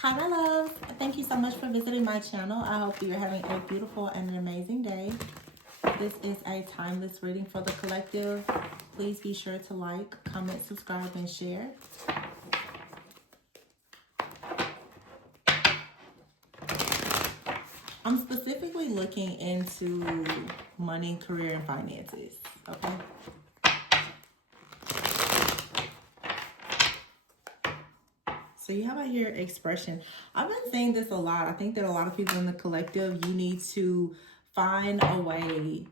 Hi, my loves. Thank you so much for visiting my channel. I hope you're having a beautiful and an amazing day. This is a timeless reading for the collective. Please be sure to like, comment, subscribe, and share. I'm specifically looking into money, career, and finances. Okay. So you have out here expression. I've been saying this a lot. I think that a lot of people in the collective, you need to find a way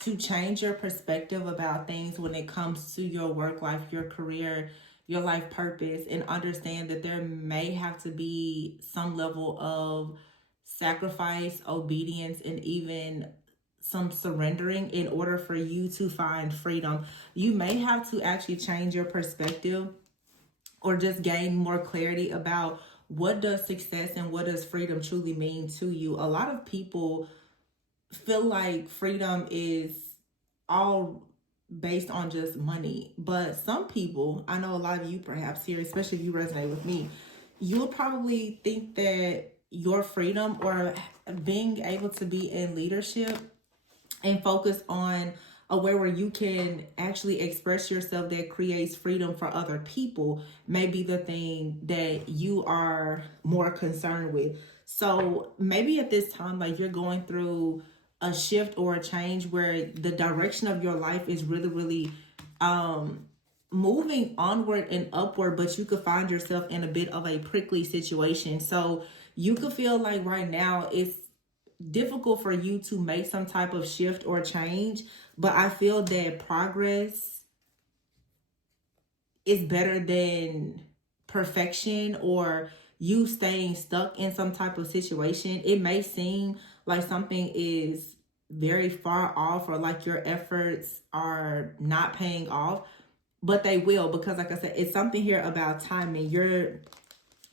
to change your perspective about things when it comes to your work life, your career, your life purpose, and understand that there may have to be some level of sacrifice, obedience, and even some surrendering in order for you to find freedom. You may have to actually change your perspective or just gain more clarity about what does success and what does freedom truly mean to you. A lot of people feel like freedom is all based on just money. But some people, I know a lot of you perhaps here, especially if you resonate with me, you'll probably think that your freedom or being able to be in leadership and focus on a way where you can actually express yourself that creates freedom for other people may be the thing that you are more concerned with. So maybe at this time, like you're going through a shift or a change where the direction of your life is really moving onward and upward, but you could find yourself in a bit of a prickly situation. So you could feel like right now it's difficult for you to make some type of shift or change, but I feel that progress is better than perfection or you staying stuck in some type of situation. It may seem like something is very far off or like your efforts are not paying off, but they will, because like I said, it's something here about timing.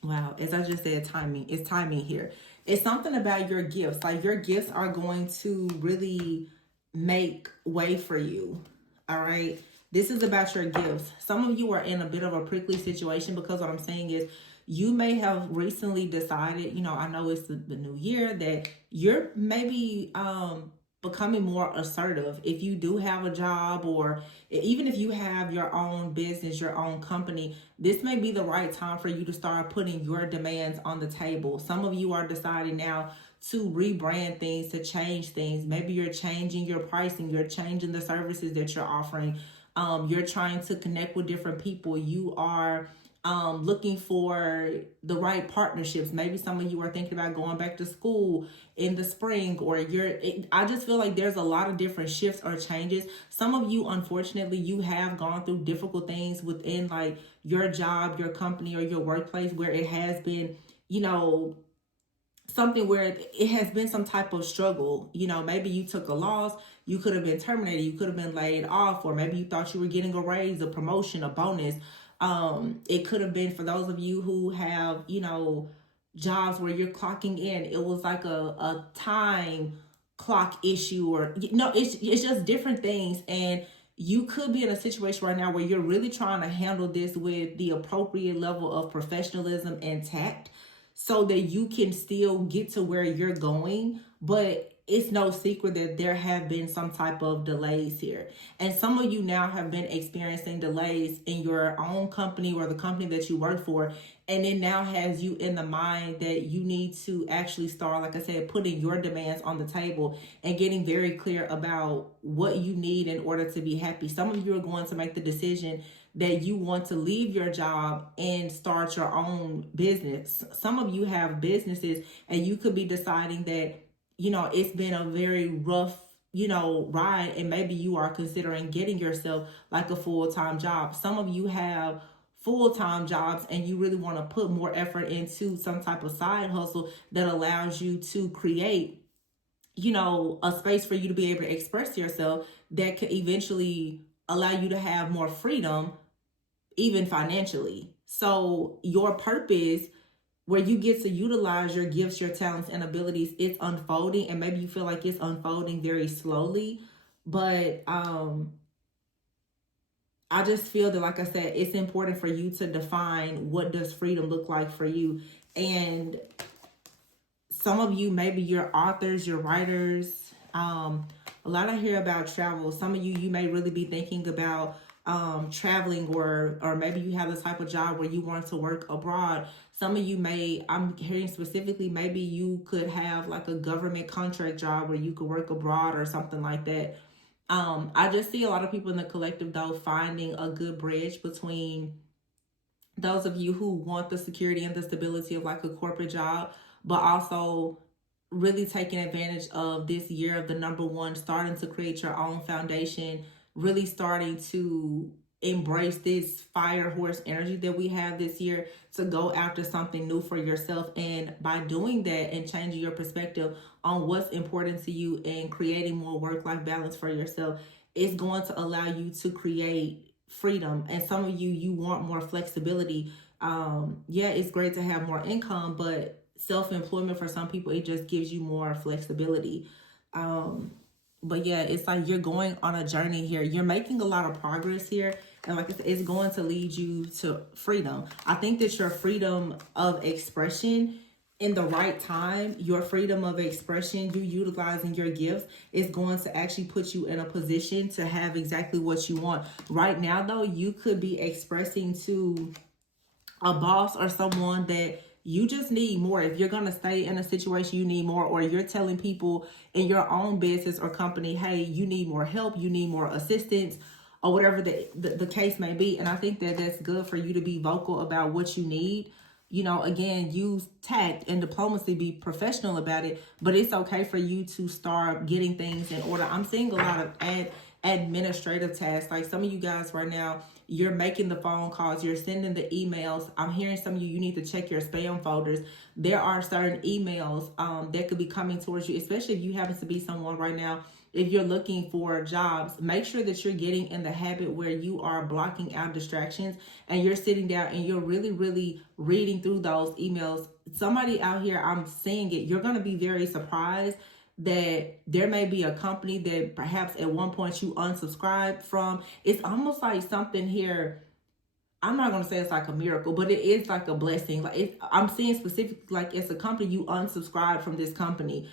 Wow, as I just said, timing. It's timing here. It's something about your gifts. Like your gifts are going to really make way for you. All right. This is about your gifts. Some of you are in a bit of a prickly situation because what I'm saying is you may have recently decided, I know it's the new year, that you're maybe becoming more assertive. If you do have a job or even if you have your own business, your own company, this may be the right time for you to start putting your demands on the table. Some of you are deciding now to rebrand things, to change things. Maybe you're changing your pricing, you're changing the services that you're offering. You're trying to connect with different people. You are looking for the right partnerships. Maybe some of you are thinking about going back to school in the spring, or I just feel like there's a lot of different shifts or changes. Some of you, unfortunately, you have gone through difficult things within like your job, your company, or your workplace where it has been, something where it has been some type of struggle. Maybe you took a loss, you could have been terminated, you could have been laid off, or maybe you thought you were getting a raise, a promotion, a bonus. It could have been for those of you who have, jobs where you're clocking in. It was like a time clock issue, or it's just different things. And you could be in a situation right now where you're really trying to handle this with the appropriate level of professionalism and tact so that you can still get to where you're going. But it's no secret that there have been some type of delays here. And some of you now have been experiencing delays in your own company or the company that you work for. And it now has you in the mind that you need to actually start, like I said, putting your demands on the table and getting very clear about what you need in order to be happy. Some of you are going to make the decision that you want to leave your job and start your own business. Some of you have businesses and you could be deciding that, it's been a very rough, ride, and maybe you are considering getting yourself like a full-time job. Some of you have full-time jobs and you really want to put more effort into some type of side hustle that allows you to create, a space for you to be able to express yourself that could eventually allow you to have more freedom, even financially. So your purpose, where you get to utilize your gifts, your talents, and abilities, it's unfolding, and maybe you feel like it's unfolding very slowly, but I just feel that, like I said, it's important for you to define what does freedom look like for you. And some of you, maybe you're authors, you're writers. A lot I hear about travel. Some of you, you may really be thinking about traveling, or maybe you have the type of job where you want to work abroad. Some of you may, I'm hearing specifically, maybe you could have like a government contract job where you could work abroad or something like that. I just see a lot of people in the collective, though, finding a good bridge between those of you who want the security and the stability of like a corporate job, but also really taking advantage of this year of the number one, starting to create your own foundation, really starting to embrace this fire horse energy that we have this year to go after something new for yourself. And by doing that and changing your perspective on what's important to you and creating more work-life balance for yourself, it's going to allow you to create freedom. And some of you, you want more flexibility. Yeah, it's great to have more income, but self-employment for some people, it just gives you more flexibility. But yeah, it's like you're going on a journey here. You're making a lot of progress here. And like I said, it's going to lead you to freedom. I think that your freedom of expression in the right time, your freedom of expression, you utilizing your gifts, is going to actually put you in a position to have exactly what you want. Right now, though, you could be expressing to a boss or someone that you just need more. If you're going to stay in a situation, you need more, or you're telling people in your own business or company, hey, you need more help, you need more assistance, or whatever the case may be. And I think that that's good for you to be vocal about what you need. You know, again, use tact and diplomacy, be professional about it, but it's okay for you to start getting things in order. I'm seeing a lot of administrative tasks. Like some of you guys right now, you're making the phone calls, you're sending the emails. I'm hearing some of you, you need to check your spam folders. There are certain emails that could be coming towards you, especially if you happen to be someone right now. If you're looking for jobs, make sure that you're getting in the habit where you are blocking out distractions and you're sitting down and you're really, really reading through those emails. Somebody out here, I'm seeing it, you're going to be very surprised that there may be a company that perhaps at one point you unsubscribed from. It's almost like something here. I'm not going to say it's like a miracle, but it is like a blessing. Like I'm seeing specifically like it's a company, you unsubscribe from this company.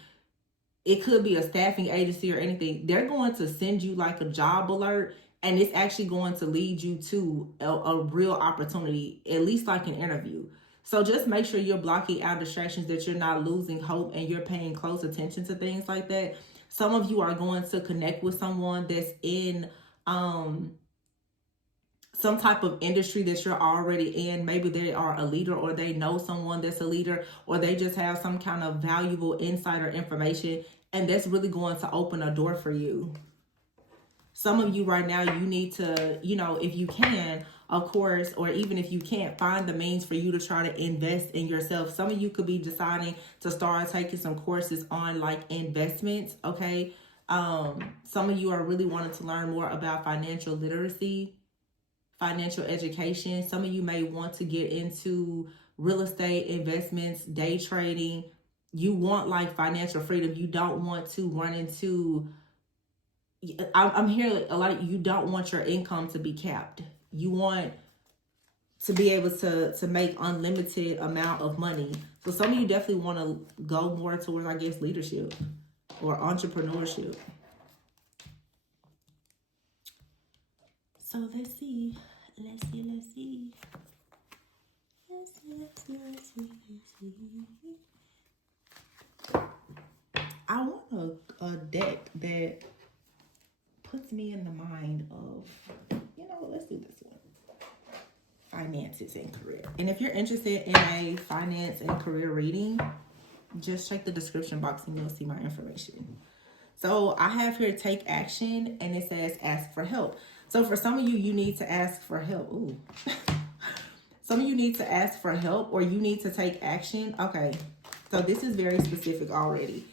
It could be a staffing agency or anything. They're going to send you like a job alert, and it's actually going to lead you to a real opportunity, at least like an interview. So just make sure you're blocking out distractions, that you're not losing hope, and you're paying close attention to things like that. Some of you are going to connect with someone that's in some type of industry that you're already in. Maybe they are a leader, or they know someone that's a leader, or they just have some kind of valuable insider information, and that's really going to open a door for you. Some of you right now, you need to, you know, if you can, of course, or even if you can't, find the means for you to try to invest in yourself. Some of you could be deciding to start taking some courses on like investments, okay? Some of you are really wanting to learn more about financial literacy, financial education. Some of you may want to get into real estate investments, day trading. You want like financial freedom. You don't want to run into, I'm hearing a lot of you don't want your income to be capped. You want to be able to make unlimited amount of money. So some of you definitely want to go more towards, I guess, leadership or entrepreneurship. So let's see. I want a deck that puts me in the mind of, let's do this one. Finances and career. And if you're interested in a finance and career reading, just check the description box and you'll see my information. So I have here take action, and it says ask for help. So for some of you, you need to ask for help. Ooh. Some of you need to ask for help, or you need to take action. Okay, so this is very specific already.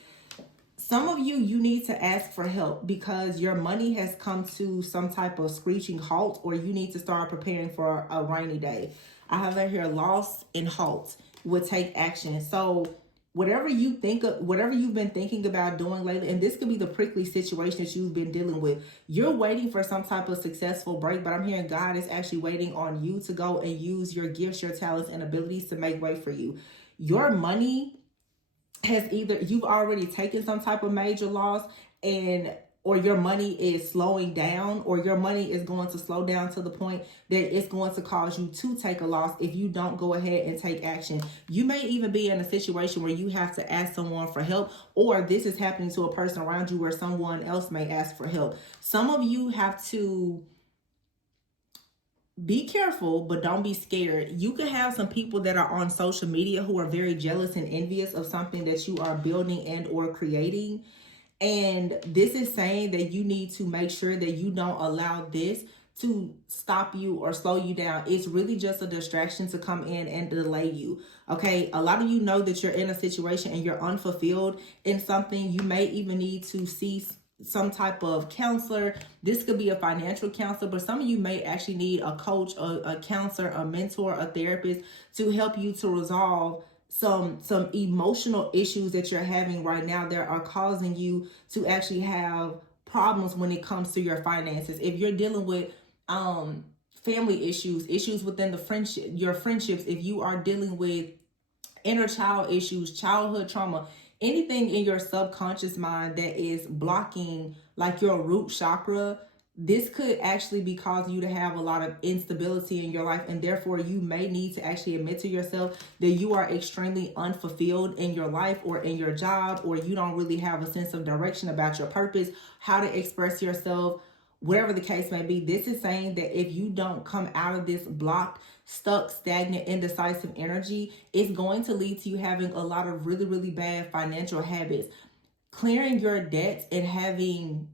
Some of you, you need to ask for help because your money has come to some type of screeching halt, or you need to start preparing for a rainy day. I have right here, loss and halt will take action. So whatever you think of, whatever you've been thinking about doing lately, and this could be the prickly situation that you've been dealing with. You're waiting for some type of successful break, but I'm hearing God is actually waiting on you to go and use your gifts, your talents, and abilities to make way for you. Your money has either, you've already taken some type of major loss, and or your money is slowing down, or your money is going to slow down to the point that it's going to cause you to take a loss if you don't go ahead and take action. You may even be in a situation where you have to ask someone for help, or this is happening to a person around you where someone else may ask for help. Some of you have to be careful, but don't be scared. You could have some people that are on social media who are very jealous and envious of something that you are building and or creating. And this is saying that you need to make sure that you don't allow this to stop you or slow you down. It's really just a distraction to come in and delay you. Okay, a lot of you know that you're in a situation and you're unfulfilled in something. You may even need to see some type of counselor. This could be a financial counselor, but some of you may actually need a coach, a counselor, a mentor, a therapist to help you to resolve some emotional issues that you're having right now that are causing you to actually have problems when it comes to your finances. If you're dealing with family issues within the friendship, your friendships, if you are dealing with inner child issues, childhood trauma, anything in your subconscious mind that is blocking like your root chakra, this could actually be causing you to have a lot of instability in your life, and therefore you may need to actually admit to yourself that you are extremely unfulfilled in your life or in your job, or you don't really have a sense of direction about your purpose, how to express yourself, whatever the case may be. This is saying that if you don't come out of this blocked, stuck, stagnant, indecisive energy, it's going to lead to you having a lot of really, really bad financial habits. Clearing your debts and having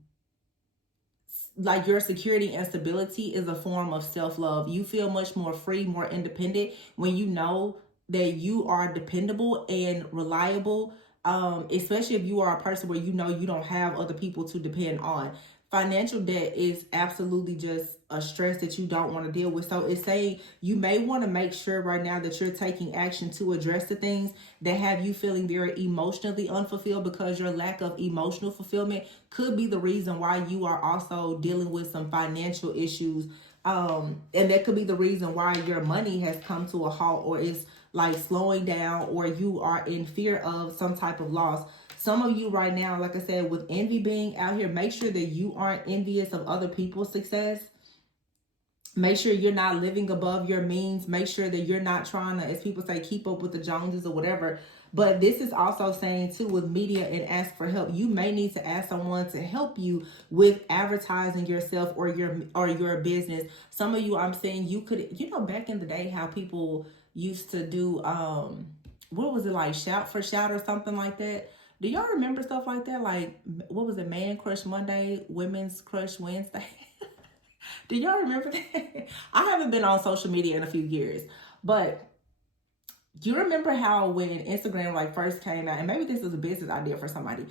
like your security and stability is a form of self-love. You feel much more free, more independent when you know that you are dependable and reliable, especially if you are a person where you know you don't have other people to depend on. Financial debt is absolutely just a stress that you don't want to deal with. So it's saying you may want to make sure right now that you're taking action to address the things that have you feeling very emotionally unfulfilled, because your lack of emotional fulfillment could be the reason why you are also dealing with some financial issues. And that could be the reason why your money has come to a halt, or is like slowing down, or you are in fear of some type of loss. Some of you right now, like I said, with envy being out here, make sure that you aren't envious of other people's success. Make sure you're not living above your means. Make sure that you're not trying to, as people say, keep up with the Joneses or whatever. But this is also saying too, with media and ask for help. You may need to ask someone to help you with advertising yourself or your business. Some of you, I'm saying, you could, back in the day, how people used to do, what was it, like shout for shout or something like that? Do y'all remember stuff like that? Like, what was it? Man Crush Monday, Women's Crush Wednesday. Do y'all remember that? I haven't been on social media in a few years, but you remember how when Instagram like first came out, and maybe this is a business idea for somebody,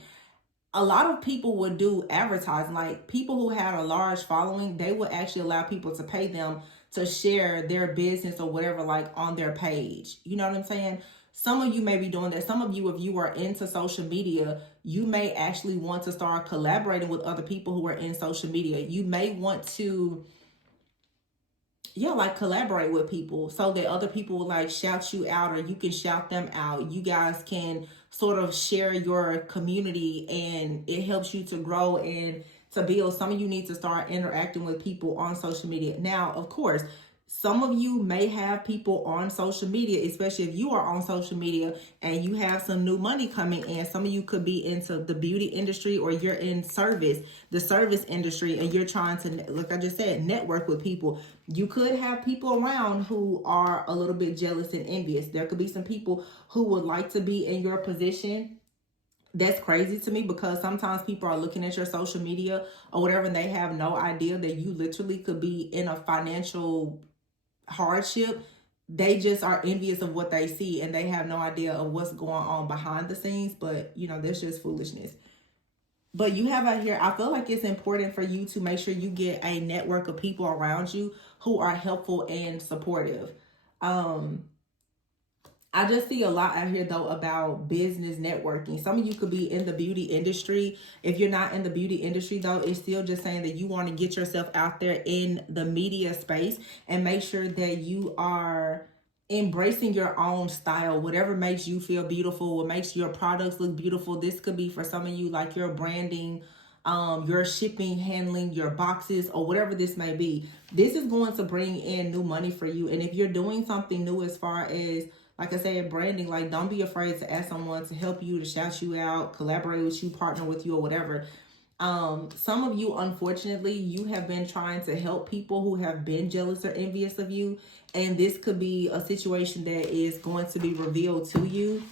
a lot of people would do advertising. Like people who had a large following, they would actually allow people to pay them to share their business or whatever, like on their page. You know what I'm saying? Some of you may be doing that. Some of you, if you are into social media, you may actually want to start collaborating with other people who are in social media. You may want to, like collaborate with people so that other people will like shout you out, or you can shout them out. You guys can sort of share your community, and it helps you to grow and to build. Some of you need to start interacting with people on social media. Now, of course, some of you may have people on social media, especially if you are on social media and you have some new money coming in. Some of you could be into the beauty industry, or you're in the service industry, and you're trying to, like I just said, network with people. You could have people around who are a little bit jealous and envious. There could be some people who would like to be in your position. That's crazy to me, because sometimes people are looking at your social media or whatever, and they have no idea that you literally could be in a financial hardship. They just are envious of what they see, and they have no idea of what's going on behind the scenes. But that's just foolishness. But you have out here, I feel like it's important for you to make sure you get a network of people around you who are helpful and supportive. I I just see a lot out here, though, about business networking. Some of you could be in the beauty industry. If you're not in the beauty industry, though, it's still just saying that you want to get yourself out there in the media space and make sure that you are embracing your own style, whatever makes you feel beautiful, what makes your products look beautiful. This could be for some of you like your branding, your shipping, handling, your boxes, or whatever this may be. This is going to bring in new money for you. And if you're doing something new as far as, like I said, branding, like don't be afraid to ask someone to help you, to shout you out, collaborate with you, partner with you, or whatever. Some of you, unfortunately, you have been trying to help people who have been jealous or envious of you. And this could be a situation that is going to be revealed to you.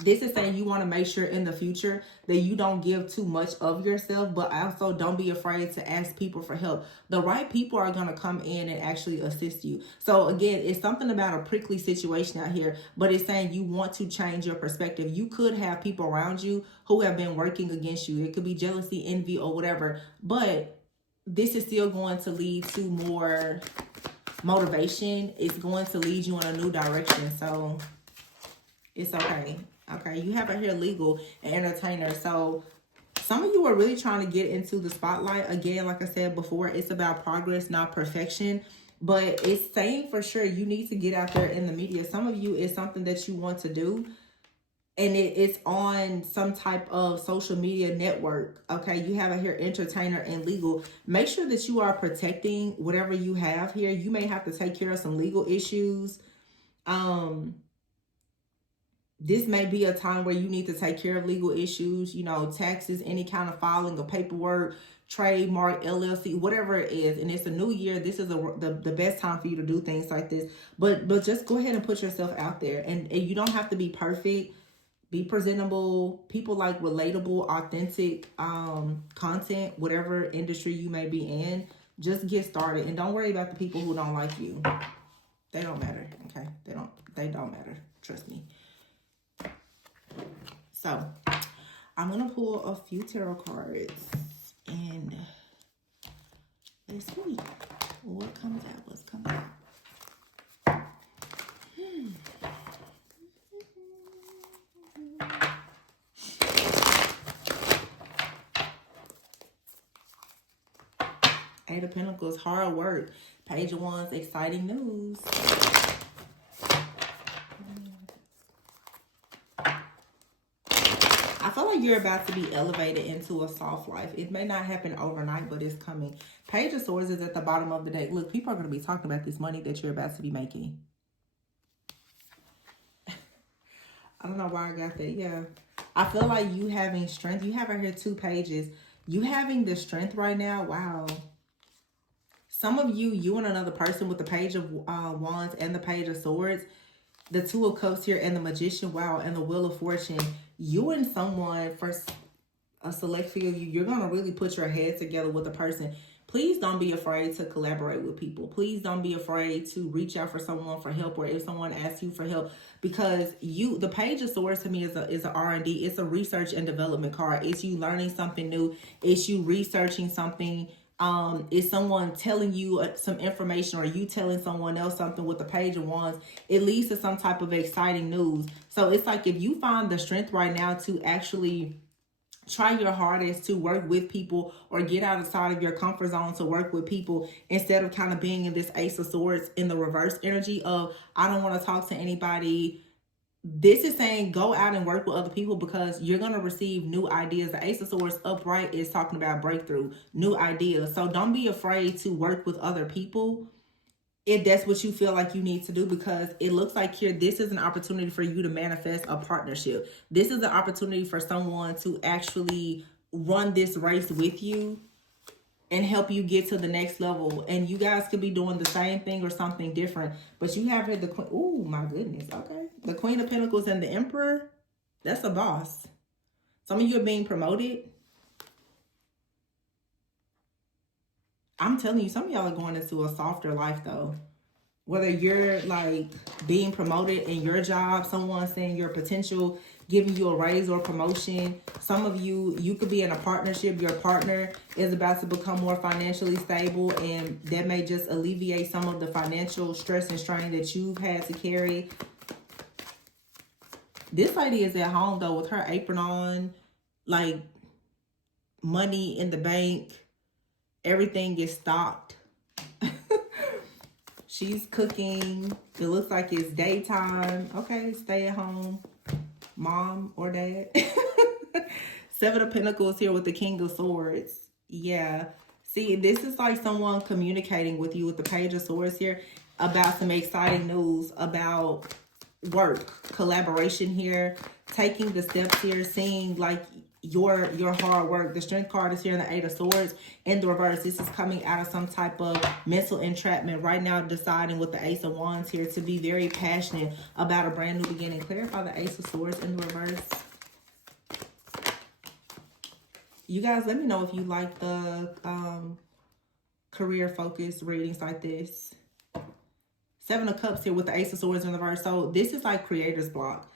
This is saying you want to make sure in the future that you don't give too much of yourself, but also don't be afraid to ask people for help. The right people are going to come in and actually assist you. So again, it's something about a prickly situation out here, but it's saying you want to change your perspective. You could have people around you who have been working against you. It could be jealousy, envy, or whatever, but this is still going to lead to more motivation. It's going to lead you in a new direction. So it's okay. Okay, you have it here, legal and entertainer. So some of you are really trying to get into the spotlight. Again, like I said before, it's about progress, not perfection. But it's saying for sure you need to get out there in the media. Some of you, it's something that you want to do, and it's on some type of social media network. Okay, you have it here, entertainer and legal. Make sure that you are protecting whatever you have here. You may have to take care of some legal issues. This may be a time where you need to take care of legal issues, you know, taxes, any kind of filing of paperwork, trademark, LLC, whatever it is. And it's a new year. This is the best time for you to do things like this. But just go ahead and put yourself out there. And you don't have to be perfect. Be presentable. People like relatable, authentic content, whatever industry you may be in. Just get started. And don't worry about the people who don't like you. They don't matter. Okay? They don't matter. Trust me. So, I'm going to pull a few tarot cards and let's see what comes out. What's coming out? Eight of Pentacles, hard work. Page of Wands, exciting news. I feel like you're about to be elevated into a soft life. It may not happen overnight, but it's coming. Page of Swords is at the bottom of the deck. Look, people are going to be talking about this money that you're about to be making. I don't know why I got that. Yeah. I feel like you having strength. You have right here 2 pages. You having the strength right now. Wow. Some of you and another person with the Page of Wands and the Page of Swords, the Two of Cups here and the Magician, wow, and the Wheel of Fortune. You and someone, for a select few of you, you're going to really put your head together with a person. Please don't be afraid to collaborate with people. Please don't be afraid to reach out for someone for help, or if someone asks you for help, because the Page of Swords to me is a R&D. It's a research and development card. It's you learning something new. It's you researching something. Is someone telling you some information, or you telling someone else something. With the Page of Wands, it leads to some type of exciting news. So it's like if you find the strength right now to actually try your hardest to work with people, or get outside of your comfort zone to work with people, instead of kind of being in this Ace of Swords in the reverse energy of, I don't want to talk to anybody. This is saying go out and work with other people, because you're going to receive new ideas. The Ace of Swords upright is talking about breakthrough, new ideas. So don't be afraid to work with other people if that's what you feel like you need to do, because it looks like here, this is an opportunity for you to manifest a partnership. This is an opportunity for someone to actually run this race with you and help you get to the next level. And you guys could be doing the same thing or something different. But you have here the Queen. Oh, my goodness. Okay. The Queen of Pentacles and the Emperor. That's a boss. Some of you are being promoted. I'm telling you, some of y'all are going into a softer life, though. Whether you're like being promoted in your job, someone saying your potential, giving you a raise or promotion. Some of you could be in a partnership. Your partner is about to become more financially stable, and that may just alleviate some of the financial stress and strain that you've had to carry. This lady is at home though with her apron on, like money in the bank. Everything is stocked. She's cooking. It looks like it's daytime. Okay, stay at home, mom or dad. Seven of Pentacles here with the King of Swords. Yeah. See, this is like someone communicating with you with the Page of Swords here about some exciting news about work, collaboration here, taking the steps here, seeing like your hard work. The Strength card is here in the Eight of Swords. In the reverse, this is coming out of some type of mental entrapment. Right now, deciding with the Ace of Wands here to be very passionate about a brand new beginning. Clarify the Ace of Swords in the reverse. You guys, let me know if you like the career focused readings like this. Seven of Cups here with the Ace of Swords in the reverse. So this is like creator's block.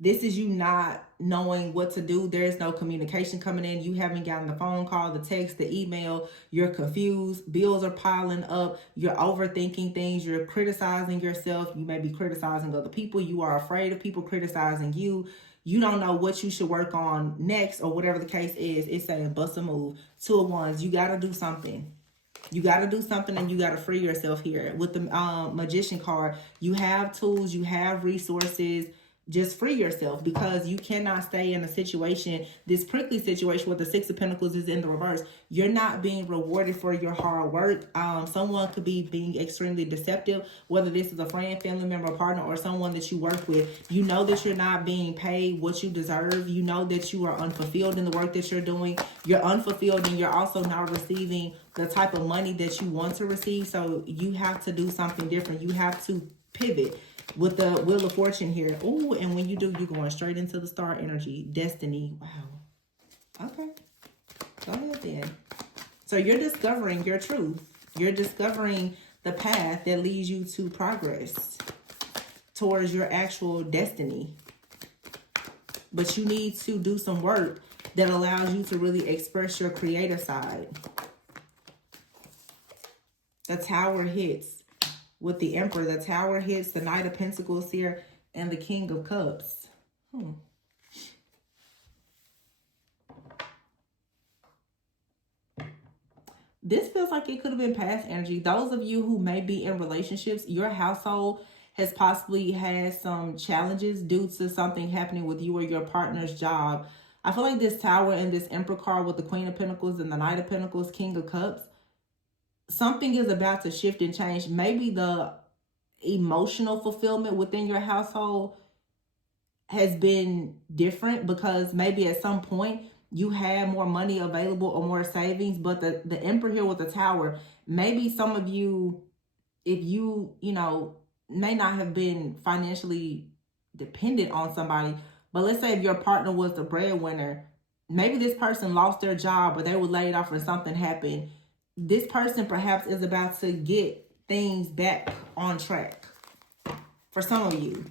This is you not knowing what to do. There's no communication coming in. You haven't gotten the phone call, the text, the email. You're confused. Bills are piling up. You're overthinking things. You're criticizing yourself. You may be criticizing other people. You are afraid of people criticizing you. You don't know what you should work on next or whatever the case is. It's saying bust a move. Two of Wands. You got to do something. You got to do something and you got to free yourself here. With the Magician card, you have tools, you have resources. Just free yourself because you cannot stay in a situation, this prickly situation where the Six of Pentacles is in the reverse. You're not being rewarded for your hard work. Someone could be being extremely deceptive, whether this is a friend, family member, partner, or someone that you work with. You know that you're not being paid what you deserve. You know that you are unfulfilled in the work that you're doing. You're unfulfilled and you're also not receiving the type of money that you want to receive. So you have to do something different. You have to pivot. With the Wheel of Fortune here. Oh, and when you do, you're going straight into the star energy. Destiny. Wow. Okay. Go ahead then. So you're discovering your truth. You're discovering the path that leads you to progress towards your actual destiny. But you need to do some work that allows you to really express your creative side. The Tower hits. With the Emperor, the Tower hits, the Knight of Pentacles here, and the King of Cups. This feels like it could have been past energy. Those of you who may be in relationships, your household has possibly had some challenges due to something happening with you or your partner's job. I feel like this Tower and this Emperor card with the Queen of Pentacles and the Knight of Pentacles, King of Cups, something is about to shift and change. Maybe the emotional fulfillment within your household has been different because maybe at some point you had more money available or more savings. But the Emperor here with the Tower, maybe some of you, if you may not have been financially dependent on somebody, but let's say if your partner was the breadwinner, maybe this person lost their job or they were laid off or something happened. This person perhaps is about to get things back on track. For some of you.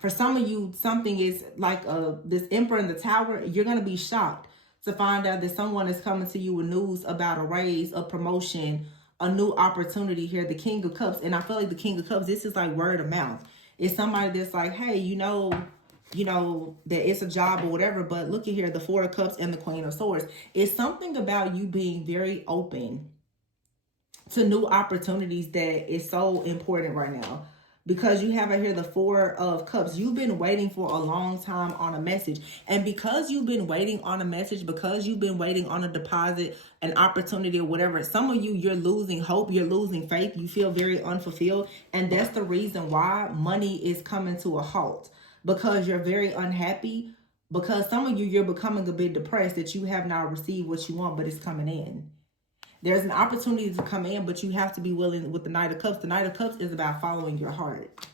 For some of you, something is like this Emperor in the Tower. You're going to be shocked to find out that someone is coming to you with news about a raise, a promotion, a new opportunity here. The King of Cups. And I feel like the King of Cups, this is like word of mouth. It's somebody that's like, hey, you know that it's a job or whatever, but look at here, the Four of Cups and the Queen of Swords. It's something about you being very open to new opportunities that is so important right now. Because you have right here the Four of Cups. You've been waiting for a long time on a message. And because you've been waiting on a message, because you've been waiting on a deposit, an opportunity or whatever, some of you, you're losing hope, you're losing faith, you feel very unfulfilled. And that's the reason why money is coming to a halt. Because you're very unhappy. Because some of you, you're becoming a bit depressed that you have not received what you want, but it's coming in. There's an opportunity to come in, but you have to be willing with the Knight of Cups. The Knight of Cups is about following your heart.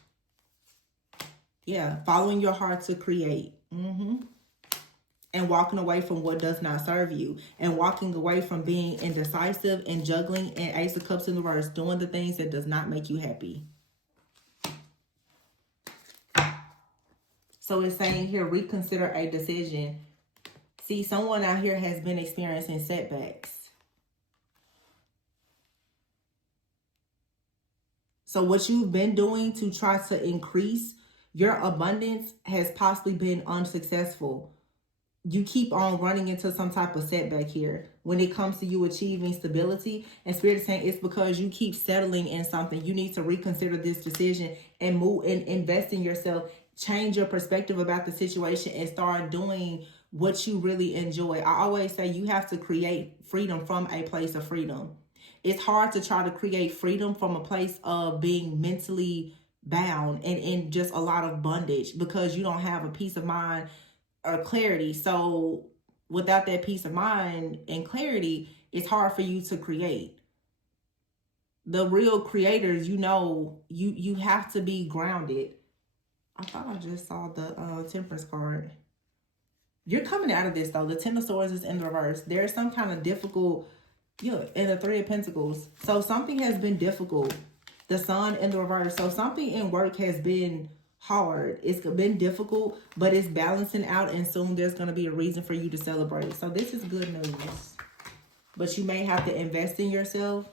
Yeah, following your heart to create. And walking away from what does not serve you. And walking away from being indecisive and juggling and Ace of Cups in the reverse. Doing the things that does not make you happy. So it's saying here, reconsider a decision. See, someone out here has been experiencing setbacks. So what you've been doing to try to increase Your abundance has possibly been unsuccessful. You keep on running into some type of setback here when it comes to you achieving stability. And Spirit is saying it's because you keep settling in something. You need to reconsider this decision and move and invest in yourself. Change your perspective about the situation and start doing what you really enjoy. I always say you have to create freedom from a place of freedom. It's hard to try to create freedom from a place of being mentally bound and in just a lot of bondage because you don't have a peace of mind or clarity. So without that peace of mind and clarity, it's hard for you to create. The real creators, you have to be grounded. I thought I just saw the Temperance card. You're coming out of this though. The Ten of Swords is in the reverse. There's some kind of difficult, and the Three of Pentacles. So something has been difficult. The Sun in the reverse. So something in work has been hard. It's been difficult, but it's balancing out, and soon there's going to be a reason for you to celebrate. So this is good news. But you may have to invest in yourself.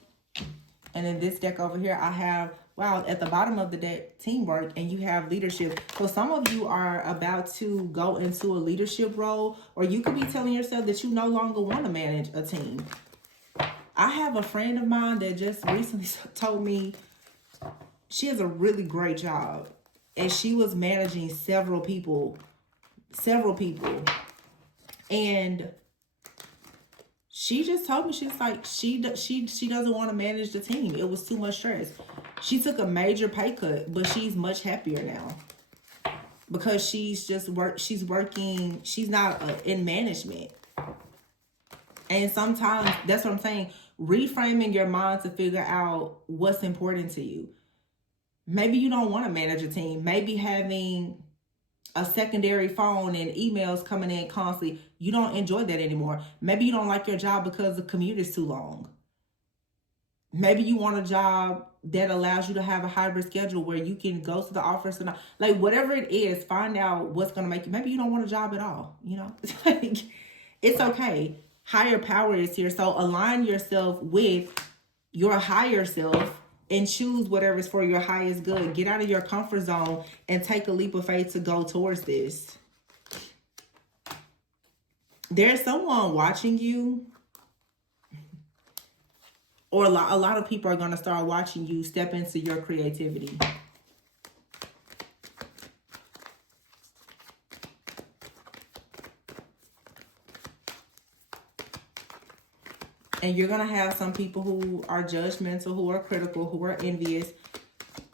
And in this deck over here, I have, wow, at the bottom of the deck, teamwork, and you have leadership. So some of you are about to go into a leadership role, or you could be telling yourself that you no longer want to manage a team. I have a friend of mine that just recently told me she has a really great job, and she was managing several people, and she just told me, she's like, she doesn't want to manage the team. It was too much stress. She took a major pay cut, but she's much happier now because she's working. She's not in management. And sometimes that's what I'm saying. Reframing your mind to figure out what's important to you. Maybe you don't want to manage a team. Maybe having a secondary phone and emails coming in constantly, you don't enjoy that anymore. Maybe you don't like your job because the commute is too long. Maybe you want a job that allows you to have a hybrid schedule where you can go to the office and like whatever it is, find out what's going to make you. Maybe you don't want a job at all. It's okay. Higher power is here. So align yourself with your higher self and choose whatever is for your highest good. Get out of your comfort zone and take a leap of faith to go towards this. There's someone watching you, or a lot of people are going to start watching you step into your creativity. And you're going to have some people who are judgmental, who are critical, who are envious.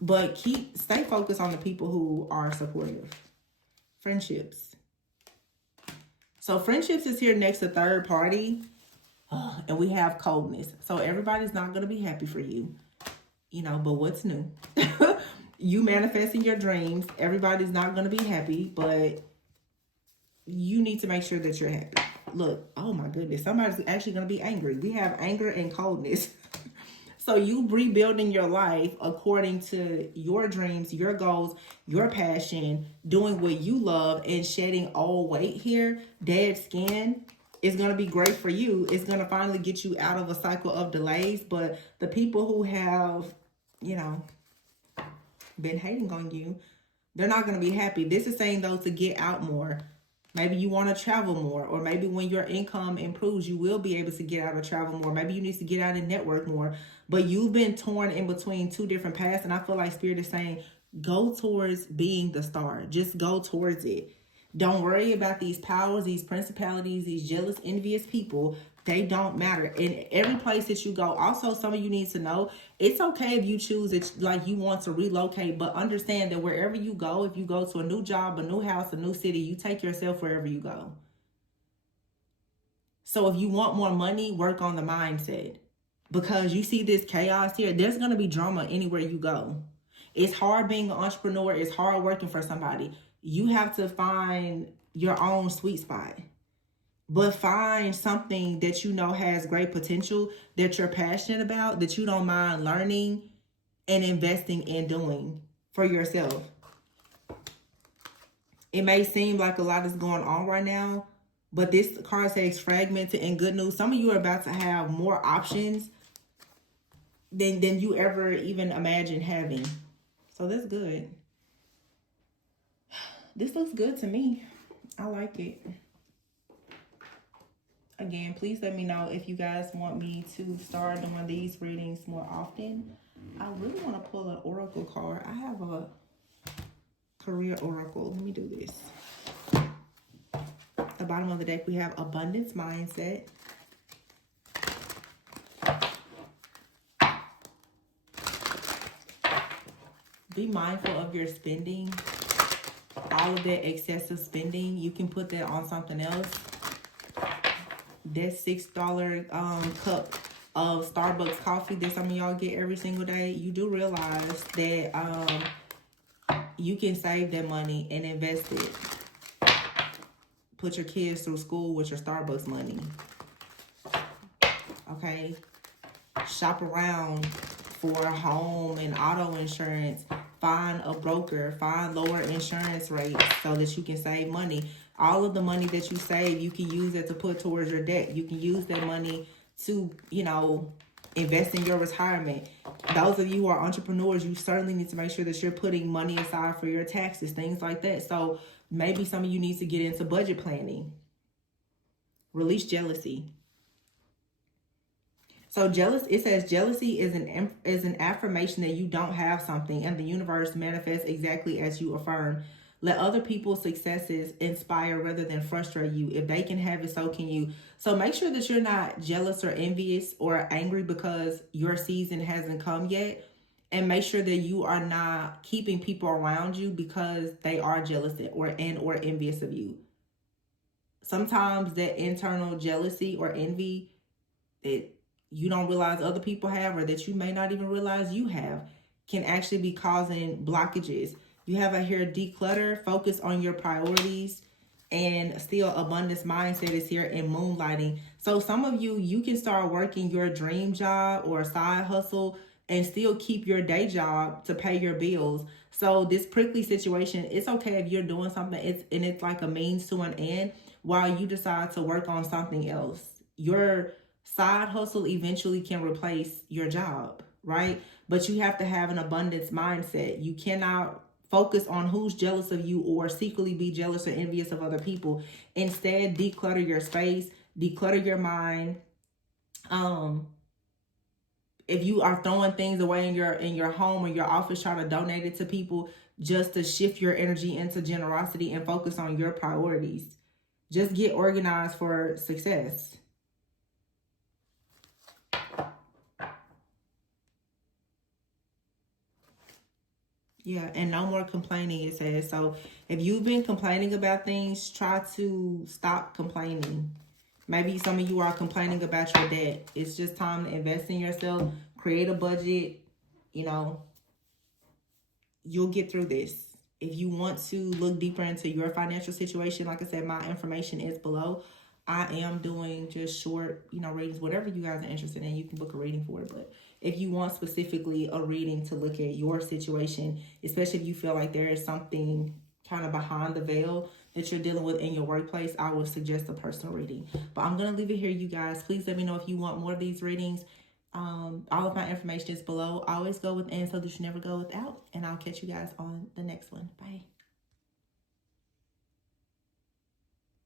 But stay focused on the people who are supportive. Friendships. So friendships is here next to third party. And we have coldness. So everybody's not going to be happy for you. But what's new? You manifesting your dreams. Everybody's not going to be happy. But you need to make sure that you're happy. Look, oh my goodness, somebody's actually going to be angry. We have anger and coldness. So you rebuilding your life according to your dreams, your goals, your passion, doing what you love, and shedding old weight here, dead skin, is going to be great for you. It's going to finally get you out of a cycle of delays. But the people who have, been hating on you, they're not going to be happy. This is saying, though, to get out more. Maybe you want to travel more, or maybe when your income improves, you will be able to get out or travel more. Maybe you need to get out and network more, but you've been torn in between two different paths. And I feel like Spirit is saying, go towards being the star. Just go towards it. Don't worry about these powers, these principalities, these jealous, envious people. They don't matter. In every place that you go, also, some of you need to know, it's okay if you choose it, like you want to relocate, but understand that wherever you go, if you go to a new job, a new house, a new city, you take yourself wherever you go. So if you want more money, work on the mindset. Because you see this chaos here, there's going to be drama anywhere you go. It's hard being an entrepreneur. It's hard working for somebody. You have to find your own sweet spot. But find something that has great potential, that you're passionate about, that you don't mind learning and investing in doing for yourself. It may seem like a lot is going on right now, but this card says fragmented and good news. Some of you are about to have more options than you ever even imagined having. So that's good. This looks good to me. I like it. Again, please let me know if you guys want me to start doing these readings more often. I really want to pull an oracle card. I have a career oracle. Let me do this. At the bottom of the deck, we have abundance mindset. Be mindful of your spending. All of that excessive spending, you can put that on something else. That $6 cup of Starbucks coffee that some of y'all get every single day, you do realize that you can save that money and invest it. Put your kids through school with your Starbucks money. Okay? Shop around for home and auto insurance. Find a broker. Find lower insurance rates so that you can save money. All of the money that you save, you can use it to put towards your debt. You can use that money to, you know, invest in your retirement. Those of you who are entrepreneurs, you certainly need to make sure that you're putting money aside for your taxes, things like that. So maybe some of you need to get into budget planning. Release jealousy. So it says jealousy is an affirmation that you don't have something, and the universe manifests exactly as you affirm. Let other people's successes inspire rather than frustrate you. If they can have it, so can you. So make sure that you're not jealous or envious or angry because your season hasn't come yet. And make sure that you are not keeping people around you because they are jealous or envious of you. Sometimes that internal jealousy or envy that you don't realize other people have, or that you may not even realize you have, can actually be causing blockages. You have out here declutter, focus on your priorities, and still abundance mindset is here in moonlighting. So some of you can start working your dream job or a side hustle and still keep your day job to pay your bills. So this prickly situation, it's okay if you're doing something, it's like a means to an end while you decide to work on something else. Your side hustle eventually can replace your job, right? But you have to have an abundance mindset. You cannot focus on who's jealous of you or secretly be jealous or envious of other people. Instead, declutter your space, declutter your mind. If you are throwing things away in your home or your office, trying to donate it to people, just to shift your energy into generosity and focus on your priorities. Just get organized for success. Yeah, and no more complaining, it says. So if you've been complaining about things, try to stop complaining. Maybe some of you are complaining about your debt. It's just time to invest in yourself, create a budget. You know, you'll get through this. If you want to look deeper into your financial situation, like I said, my information is below. I am doing just short, readings, whatever you guys are interested in, you can book a reading for it. But if you want specifically a reading to look at your situation, especially if you feel like there is something kind of behind the veil that you're dealing with in your workplace, I would suggest a personal reading. But I'm going to leave it here, you guys. Please let me know if you want more of these readings. All of my information is below. I always go with and so that you never go without. And I'll catch you guys on the next one. Bye.